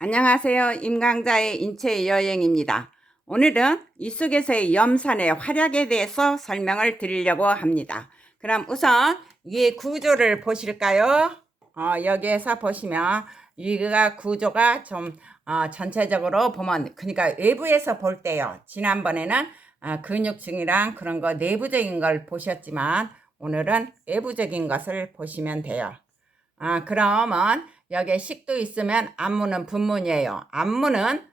안녕하세요. 임강자의 인체 여행입니다. 오늘은 이 속에서의 염산의 활약에 대해서 설명을 드리려고 합니다. 그럼 우선 이 구조를 보실까요? 여기에서 보시면 여기가 구조가 좀 전체적으로 보면, 그러니까 외부에서 볼 때요. 지난번에는 근육층이랑 그런 거 내부적인 걸 보셨지만 오늘은 외부적인 것을 보시면 돼요. 그러면 여기에 식도 있으면 안무는 분문이에요. 안무는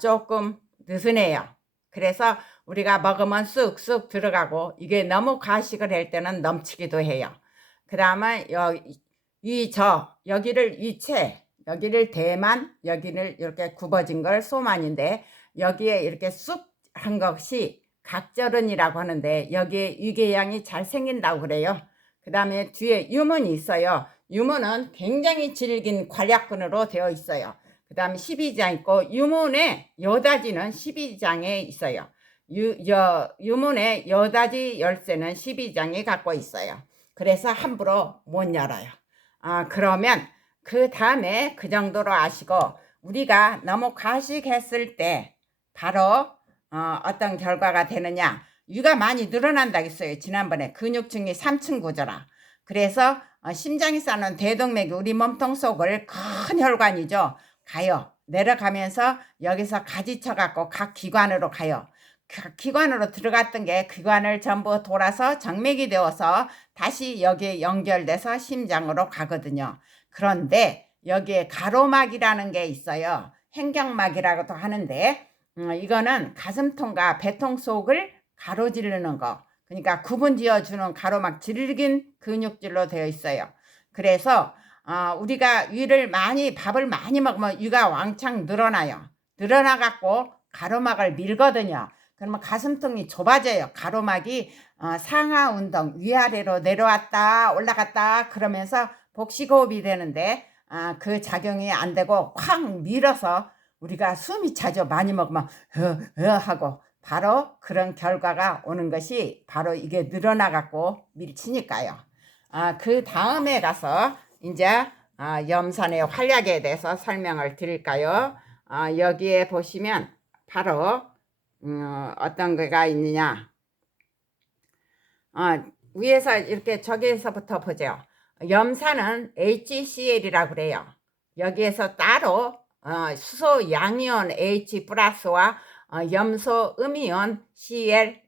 조금 느슨해요. 그래서 우리가 먹으면 쑥쑥 들어가고, 이게 너무 과식을 할 때는 넘치기도 해요. 그 다음에 여기를 위체, 여기를 대만, 여기를 이렇게 굽어진 걸 소만인데, 여기에 이렇게 쑥 한 것이 각절은이라고 하는데, 여기에 유궤양이 잘 생긴다고 그래요. 그 다음에 뒤에 유문이 있어요. 유문은 굉장히 질긴 관략근으로 되어 있어요. 그 다음에 12장 있고, 유문의 여다지는 12장에 있어요. 유문의 여다지 열쇠는 12장이 갖고 있어요. 그래서 함부로 못 열어요. 그러면 그 다음에 그 정도로 아시고, 우리가 너무 과식했을 때 바로 어떤 결과가 되느냐, 유가 많이 늘어난다 했어요. 지난번에 근육층이 3층 구조라. 그래서 심장이 싸는 대동맥이 우리 몸통 속을 큰 혈관이죠. 가요. 내려가면서 여기서 가지쳐 갖고 각 기관으로 가요. 각 기관으로 들어갔던 게 기관을 전부 돌아서 정맥이 되어서 다시 여기에 연결돼서 심장으로 가거든요. 그런데 여기에 가로막이라는 게 있어요. 행경막이라고도 하는데, 이거는 가슴통과 배통 속을 가로지르는 거, 그러니까 구분 지어주는 가로막, 질긴 근육질로 되어 있어요. 그래서 우리가 밥을 많이 먹으면 위가 왕창 늘어나요. 늘어나갖고 가로막을 밀거든요. 그러면 가슴통이 좁아져요. 가로막이 상하 운동, 위아래로 내려왔다 올라갔다 그러면서 복식호흡이 되는데, 그 작용이 안 되고 콱 밀어서 우리가 숨이 차죠. 많이 먹으면 하고, 바로 그런 결과가 오는 것이 바로 이게 늘어나갖고 밀치니까요. 그 다음에 가서 이제 염산의 활약에 대해서 설명을 드릴까요? 여기에 보시면 바로 어떤 거가 있느냐. 위에서 이렇게 저기에서부터 보죠. 염산은 HCl이라고 그래요. 여기에서 따로 수소 양이온 H 플러스와 염소 음이온 Cl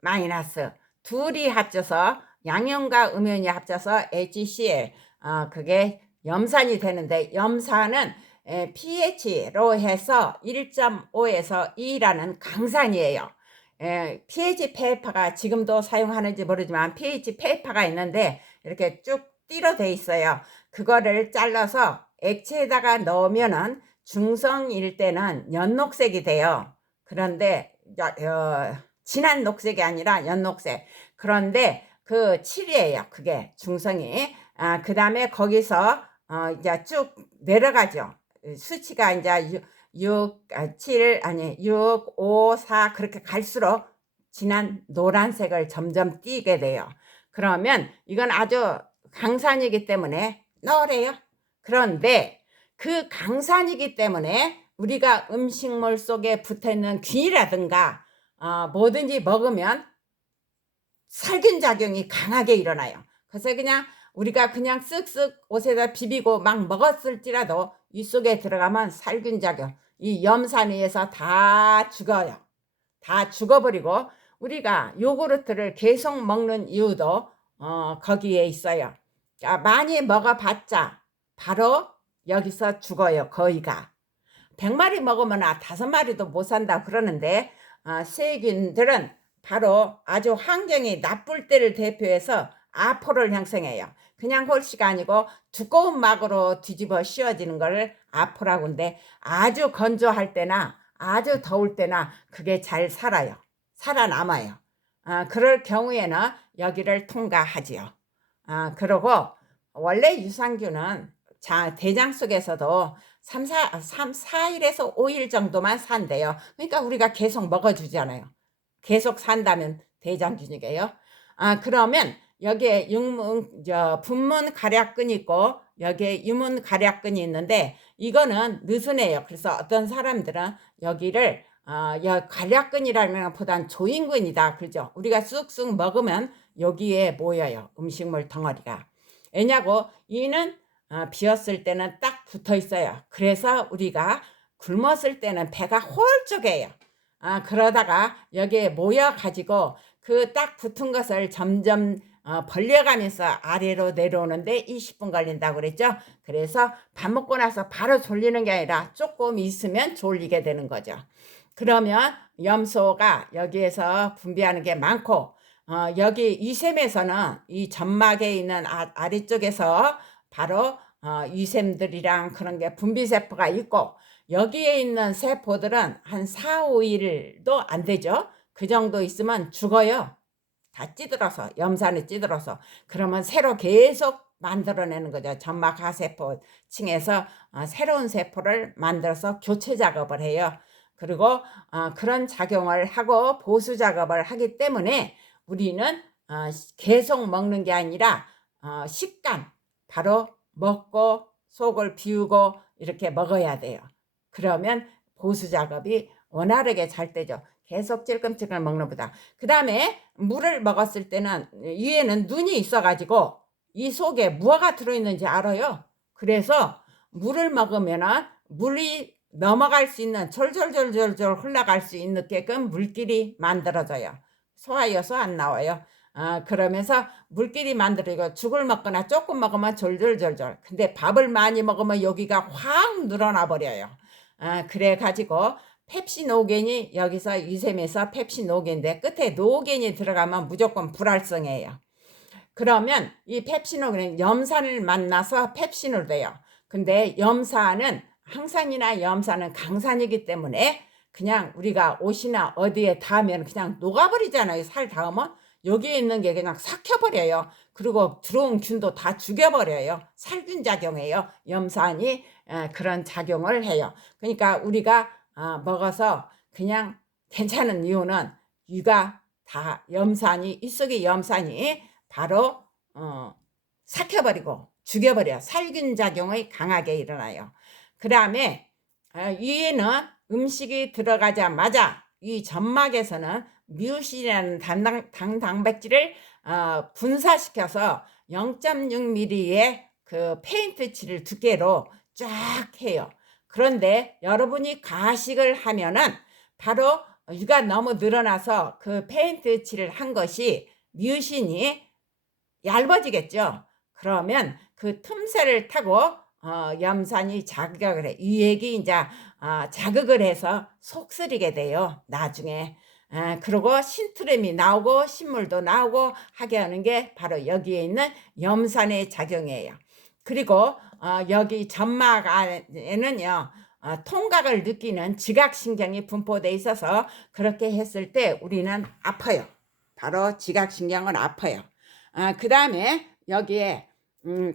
마이너스 둘이 합쳐서, 양이온과 음이온이 합쳐서 HCl, 그게 염산이 되는데, 염산은 pH로 해서 1.5에서 2라는 강산이에요. pH 페이퍼가 지금도 사용하는지 모르지만 pH 페이퍼가 있는데 이렇게 쭉 띠로 돼 있어요. 그거를 잘라서 액체에다가 넣으면은 중성일 때는 연녹색이 돼요. 그런데 진한 녹색이 아니라 연녹색. 그런데 그 7이에요. 그게 중성이. 그 다음에 거기서 이제 쭉 내려가죠. 수치가 이제 7, 5, 4 그렇게 갈수록 진한 노란색을 점점 띠게 돼요. 그러면 이건 아주 강산이기 때문에 노래요. 그런데 그 강산이기 때문에 우리가 음식물 속에 붙어있는 균이라든가 뭐든지 먹으면 살균작용이 강하게 일어나요. 그래서 그냥 우리가 그냥 쓱쓱 옷에다 비비고 막 먹었을지라도 이 속에 들어가면 살균작용, 이 염산에 의해서 다 죽어요. 다 죽어버리고, 우리가 요구르트를 계속 먹는 이유도 거기에 있어요. 많이 먹어봤자 바로 여기서 죽어요. 거의가 100마리 먹으면 5마리도 못 산다 그러는데, 세균들은 바로 아주 환경이 나쁠 때를 대표해서 아포를 형성해요. 그냥 홀씨가 아니고 두꺼운 막으로 뒤집어 씌워지는 걸 아포라고 하는데, 아주 건조할 때나 아주 더울 때나 그게 잘 살아요. 살아남아요. 그럴 경우에는 여기를 통과하지요. 그리고 원래 유산균은 대장 속에서도 4일에서 5일 정도만 산대요. 그러니까 우리가 계속 먹어주잖아요. 계속 산다면 대장균이게요. 그러면 여기에 분문 가략근 있고 여기에 유문 가략근이 있는데 이거는 느슨해요. 그래서 어떤 사람들은 여기를 가략근이라는 것보단 조임근이다 그러죠. 우리가 쑥쑥 먹으면 여기에 모여요. 음식물 덩어리가. 왜냐고 이는 비었을 때는 딱 붙어 있어요. 그래서 우리가 굶었을 때는 배가 홀쭉해요. 그러다가 여기에 모여 가지고 그 딱 붙은 것을 점점 벌려가면서 아래로 내려오는데 20분 걸린다고 그랬죠. 그래서 밥 먹고 나서 바로 졸리는 게 아니라 조금 있으면 졸리게 되는 거죠. 그러면 염소가 여기에서 분비하는 게 많고 여기 이샘에서는 이 점막에 있는 아래쪽에서 바로 이샘들이랑 그런 게 분비세포가 있고 여기에 있는 세포들은 한 4, 5일도 안 되죠. 그 정도 있으면 죽어요. 다 찌들어서 염산에 찌들어서 그러면 새로 계속 만들어내는 거죠. 점막 하세포 층에서 새로운 세포를 만들어서 교체 작업을 해요. 그리고 그런 작용을 하고 보수 작업을 하기 때문에 우리는 계속 먹는 게 아니라 식감 바로 먹고 속을 비우고 이렇게 먹어야 돼요. 그러면 보수 작업이 원활하게 잘 되죠. 계속 찔끔찔끔 먹는 것보다. 그 다음에 물을 먹었을 때는 위에는 눈이 있어가지고 이 속에 무엇가 들어있는지 알아요. 그래서 물을 먹으면은 물이 넘어갈 수 있는 졸졸졸졸 흘러갈 수 있게끔 물길이 만들어져요. 소화여서 안 나와요. 그러면서 물길이 만들어지고 죽을 먹거나 조금 먹으면 졸졸졸졸. 근데 밥을 많이 먹으면 여기가 확 늘어나 버려요. 그래 가지고 펩시노겐이 여기서 이샘에서 펩시노겐인데 끝에 노겐이 들어가면 무조건 불활성이에요. 그러면 이 펩시노겐은 염산을 만나서 펩신으로 돼요. 근데 염산은 항산이나 염산은 강산이기 때문에 그냥 우리가 옷이나 어디에 닿으면 그냥 녹아버리잖아요. 살 닿으면 여기에 있는 게 그냥 삭혀버려요. 그리고 들어온 균도 다 죽여버려요. 살균 작용이에요. 염산이 그런 작용을 해요. 그러니까 우리가 먹어서 그냥 괜찮은 이유는 이가 다 염산이 이 속에 염산이 바로 삭혀버리고 죽여버려. 살균 작용이 강하게 일어나요. 그 다음에 위에는 음식이 들어가자마자 이 점막에서는 뮤신이라는 단백질을 분사시켜서 0.6mm의 그 페인트 칠을 두께로 쫙 해요. 그런데 여러분이 가식을 하면은 바로 이가 너무 늘어나서 그 페인트 칠을 한 것이 뮤신이 얇아지겠죠. 그러면 그 틈새를 타고 염산이 자극을 해. 유액이 이제 자극을 해서 속쓰리게 돼요. 나중에. 그리고 신트름이 나오고 신물도 나오고 하게 하는 게 바로 여기에 있는 염산의 작용이에요. 그리고 여기 점막 안에는요. 통각을 느끼는 지각신경이 분포되어 있어서 그렇게 했을 때 우리는 아파요. 바로 지각신경은 아파요. 그 다음에 여기에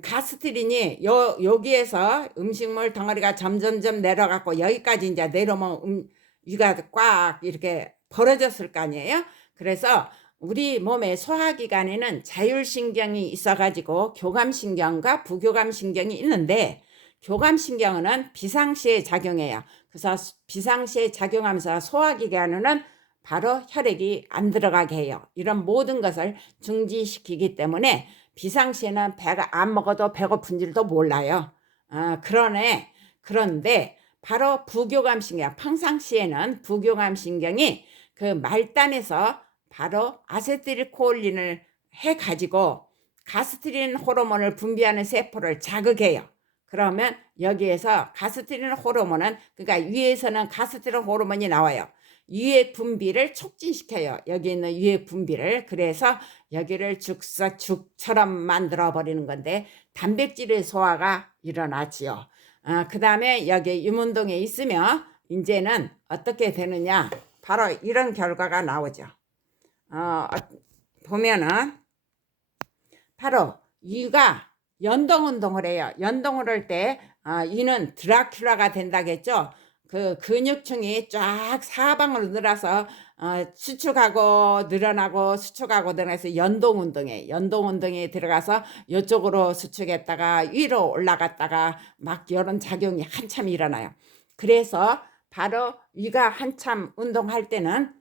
가스트린이 여기에서 음식물 덩어리가 점점점 내려가고 여기까지 이제 내려오면 위가 꽉 이렇게 벌어졌을 거 아니에요. 그래서 우리 몸의 소화기관에는 자율신경이 있어가지고 교감신경과 부교감신경이 있는데 교감신경은 비상시에 작용해요. 그래서 비상시에 작용하면서 소화기관에는 바로 혈액이 안 들어가게 해요. 이런 모든 것을 중지시키기 때문에 비상시에는 배가 안 먹어도 배고픈 줄도 몰라요. 그런데 바로 부교감신경, 평상시에는 부교감신경이 그 말단에서 바로 아세틸콜린을 해가지고 가스트린 호르몬을 분비하는 세포를 자극해요. 그러면 여기에서 가스트린 호르몬은 그러니까 위에서는 가스트린 호르몬이 나와요. 유액 분비를 촉진시켜요. 여기 있는 유액 분비를. 그래서 여기를 죽처럼 만들어 버리는 건데 단백질의 소화가 일어나지요. 그 다음에 여기 유문동에 있으면 이제는 어떻게 되느냐 바로 이런 결과가 나오죠. 보면은 바로 이가 연동운동을 해요. 연동을 할 때 이는 드라큘라가 된다겠죠. 그 근육층이 쫙 사방으로 늘어서 수축하고 늘어나고 수축하고 늘어나서 연동운동에 들어가서 이쪽으로 수축했다가 위로 올라갔다가 막 이런 작용이 한참 일어나요. 그래서 바로 위가 한참 운동할 때는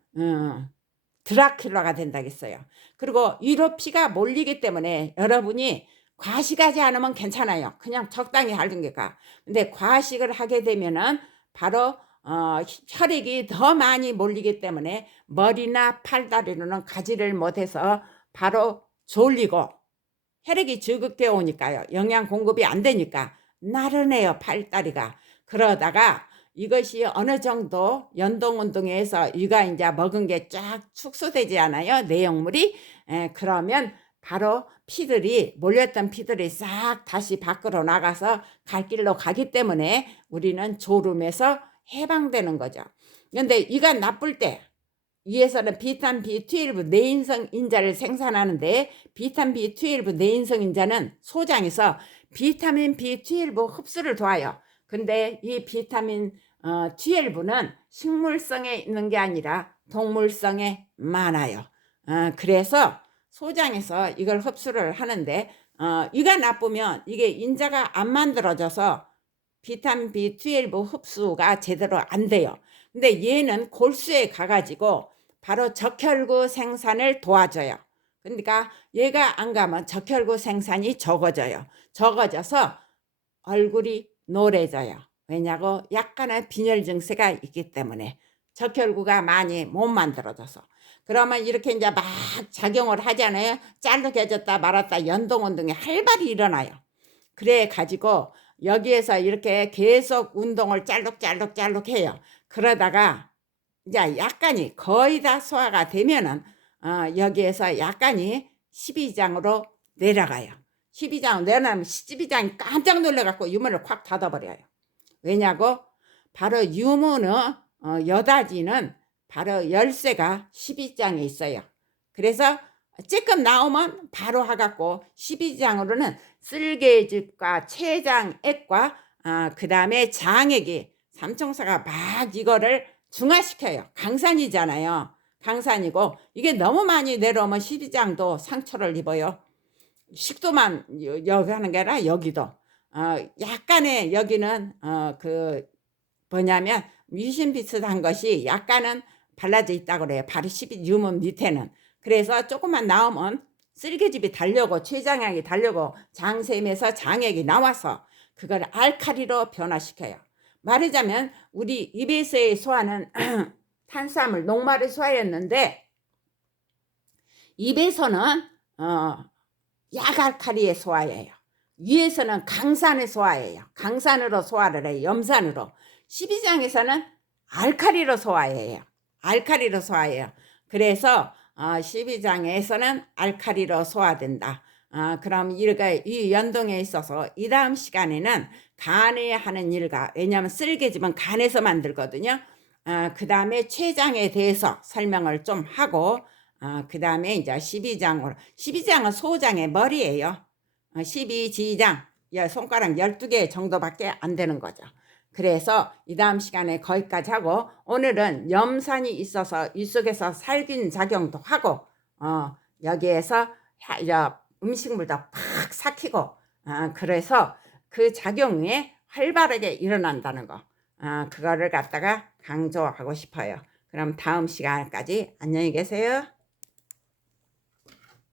드라큘라가 된다겠어요. 그리고 위로 피가 몰리기 때문에 여러분이 과식하지 않으면 괜찮아요. 그냥 적당히 하는 게 가. 근데 과식을 하게 되면은 바로 혈액이 더 많이 몰리기 때문에 머리나 팔다리로는 가지를 못해서 바로 졸리고 혈액이 적게 오니까요. 영양 공급이 안 되니까 나른해요, 팔다리가. 그러다가 이것이 어느 정도 연동운동에서 위가 이제 먹은 게 쫙 축소되지 않아요, 내용물이. 그러면 바로 피들이 몰렸던 피들이 싹 다시 밖으로 나가서 갈 길로 가기 때문에 우리는 졸음에서 해방되는 거죠. 그런데 위가 나쁠 때 위에서는 비타민 B12 내인성 인자를 생산하는데 비타민 B12 내인성 인자는 소장에서 비타민 B12 흡수를 도와요. 근데 이 비타민 12는 식물성에 있는 게 아니라 동물성에 많아요. 그래서 소장에서 이걸 흡수를 하는데 위가 나쁘면 이게 인자가 안 만들어져서 비타민 B12 흡수가 제대로 안 돼요. 근데 얘는 골수에 가가지고 바로 적혈구 생산을 도와줘요. 그러니까 얘가 안 가면 적혈구 생산이 적어져요. 적어져서 얼굴이 노래져요. 왜냐고 약간의 빈혈 증세가 있기 때문에 적혈구가 많이 못 만들어져서. 그러면 이렇게 이제 막 작용을 하잖아요. 짤룩해졌다 말았다 연동운동이 활발히 일어나요. 그래 가지고 여기에서 이렇게 계속 운동을 짤룩 해요. 그러다가 이제 약간이 거의 다 소화가 되면은 여기에서 약간이 12장으로 내려가요. 12장 내려가면 12장이 깜짝 놀래갖고 유문을 콱 닫아버려요. 왜냐고? 바로 유문의 여다지는 바로 열쇠가 12장에 있어요. 그래서 쬐끔 나오면 바로 하갖고 12장으로는 쓸개즙과 췌장액과 그 다음에 장액이 삼총사가 막 이거를 중화시켜요. 강산이잖아요. 강산이고 이게 너무 많이 내려오면 12장도 상처를 입어요. 식도만 여기 하는 게 아니라 여기도 약간의 여기는 그 뭐냐면 미신 비슷한 것이 약간은 발라져 있다고 그래요. 바로 12 유문 밑에는. 그래서 조금만 나오면 쓸개즙이 달려고 췌장액이 달려고 장샘에서 장액이 나와서 그걸 알칼리로 변화시켜요. 말하자면 우리 입에서의 소화는 탄수화물 녹말의 소화였는데 입에서는 약알칼리의 소화예요. 위에서는 강산의 소화예요. 강산으로 소화를 해요. 염산으로. 12장에서는 알칼리로 소화예요. 알칼리로 소화예요. 그래서 12장에서는 알칼리로 소화된다. 그럼 이 연동에 있어서 이 다음 시간에는 간에 하는 일과, 왜냐하면 쓸개즙은 간에서 만들거든요. 그 다음에 췌장에 대해서 설명을 좀 하고 그 다음에 이제 12장은 소장의 머리예요. 12지장 손가락 12개 정도밖에 안 되는 거죠. 그래서 이 다음 시간에 거기까지 하고 오늘은 염산이 있어서 이 속에서 살균 작용도 하고 여기에서 음식물도 팍 삭히고 그래서 그 작용이 활발하게 일어난다는 거 그거를 갖다가 강조하고 싶어요. 그럼 다음 시간까지 안녕히 계세요.